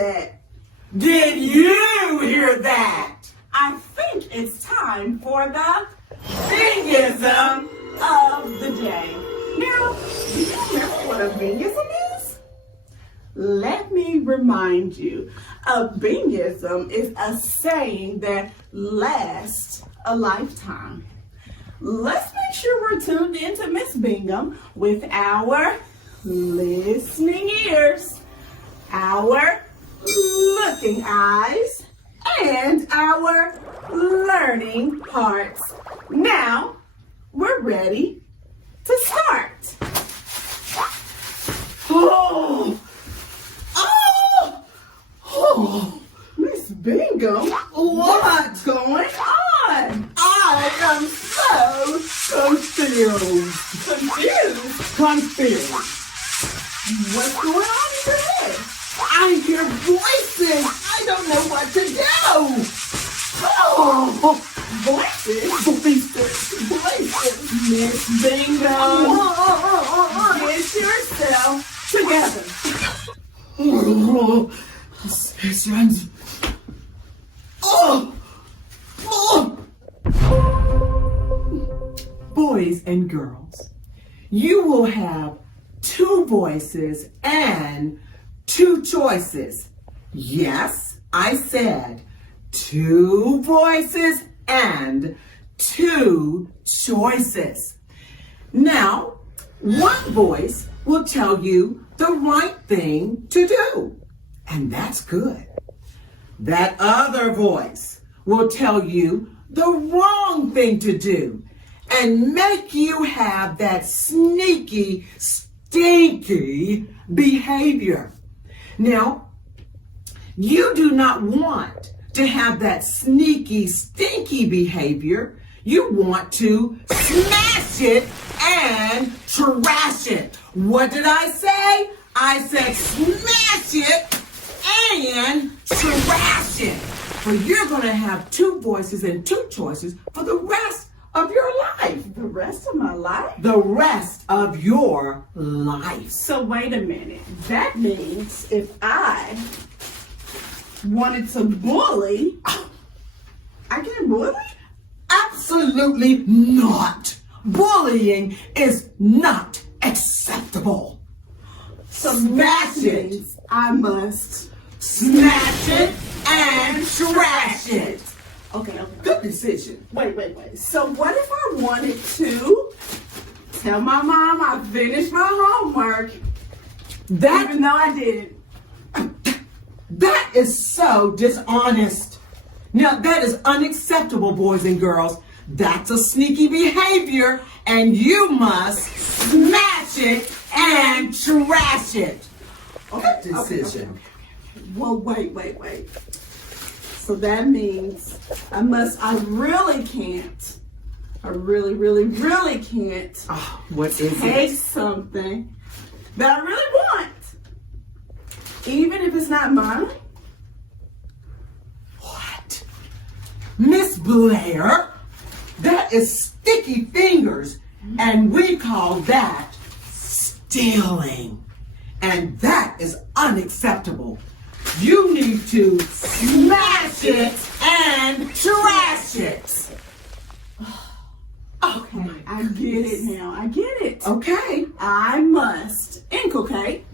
that? Did you hear that? I think it's time for the Bing-ism of the day. Now, do you remember what a Bing-ism is? Let me remind you, a Bing-ism is a saying that lasts a lifetime. Let's make sure we're tuned in to Miss Bingham with our listening ears, our looking eyes, and our learning hearts. Now, we're ready to start. Miss Bingham, what's going on? I am so confused. Confused? What's going on in your head? I hear voices. I don't know what to do. Voices? Voices. Miss Bingham, get yourself together. Suspicions. Boys and girls, you will have two voices and two choices. Yes, I said two voices and two choices. Now, one voice will tell you the right thing to do, and that's good. That other voice will tell you the wrong thing to do and make you have that sneaky, stinky behavior. Now, you do not want to have that sneaky, stinky behavior. You want to smash it and trash it. What did I say? I said smash it and trash it. For you're going to have two voices and two choices for the rest of your life. The rest of my life? The rest of your life. So wait a minute. That means if I wanted to bully, I can't bully? Absolutely not. Bullying is not acceptable. So Smash that it. means I must Smash it and trash it. Okay. Good decision. Wait. So what if I wanted to tell my mom I finished my homework, even though I didn't? That is so dishonest. Now, that is unacceptable, boys and girls. That's a sneaky behavior, and you must smash it and trash it. Good decision. Okay. Well, wait. So that means I really can't. I really can't Oh, what is take it? something that I really want, even if it's not mine. What? Miss Blair, that is sticky fingers, and we call that stealing. And that is unacceptable. You need to smash it and trash it. Okay, I get it now. I get it. Okay. I must inculcate,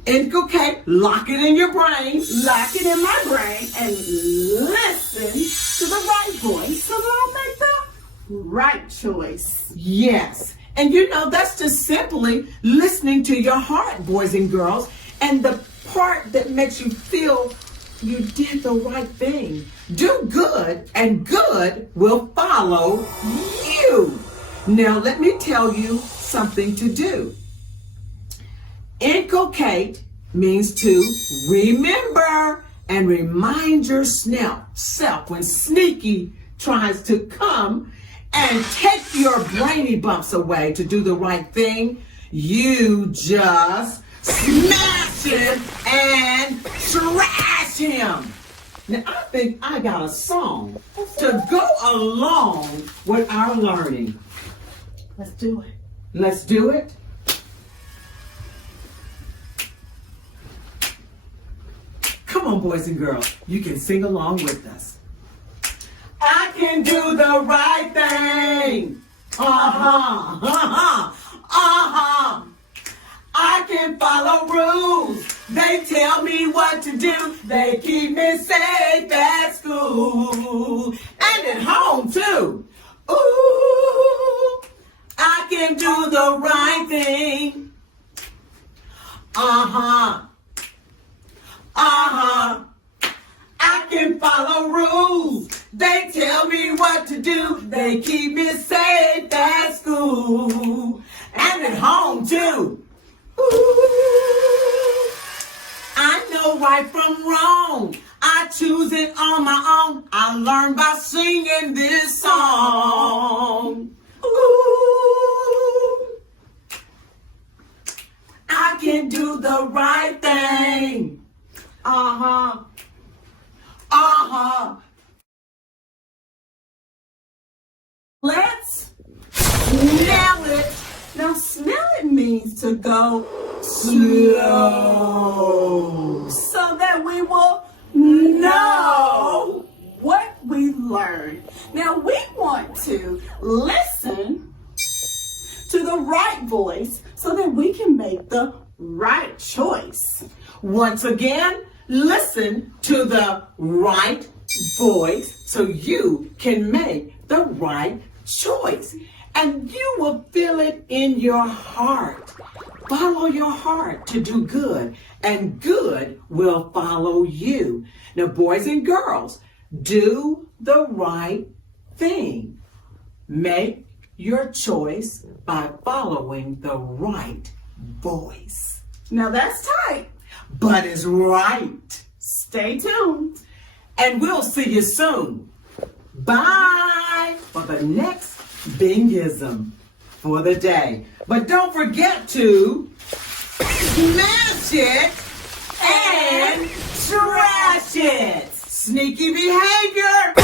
Lock it in your brain. lock it in my brain, and listen to the right voice so that I'll make the right choice. Yes. And you know, that's just simply listening to your heart, boys and girls, and the part that makes you feel you did the right thing. Do good, and good will follow you. Now, let me tell you something to do. Inculcate means to remember and remind yourself when Sneaky tries to come and take your brainy bumps away to do the right thing. You just smash him and trash him. Now, I think I got a song to go along with our learning. Let's do it. Let's do it. Come Come on, boys and girls, you can sing along with us. I can do the right thing. Uh-huh, uh-huh, uh-huh. I can follow rules. They tell me what to do. They keep me safe at school and at home too. Ooh, I can do the right thing. Uh-huh, uh-huh. I can follow rules. They tell me what to do. They keep me safe at school and at home too. Ooh, I know right from wrong. I choose it on my own. I learned by singing this song. Ooh, I can do the right thing. Uh-huh. Uh-huh. Let's smell it. Now, smell it means to go slow so that we will know what we learned. Now, we want to listen to the right voice so that we can make the right choice. Once again, listen to the right voice so you can make the right choice. And you will feel it in your heart. Follow your heart to do good, and good will follow you. Now, boys and girls, do the right thing. Make your choice by following the right voice. Now, that's tight. But it's right. Stay tuned. And we'll see you soon. Bye for the next Bing-ism for the day. But don't forget to smash it and trash it. Sneaky behavior.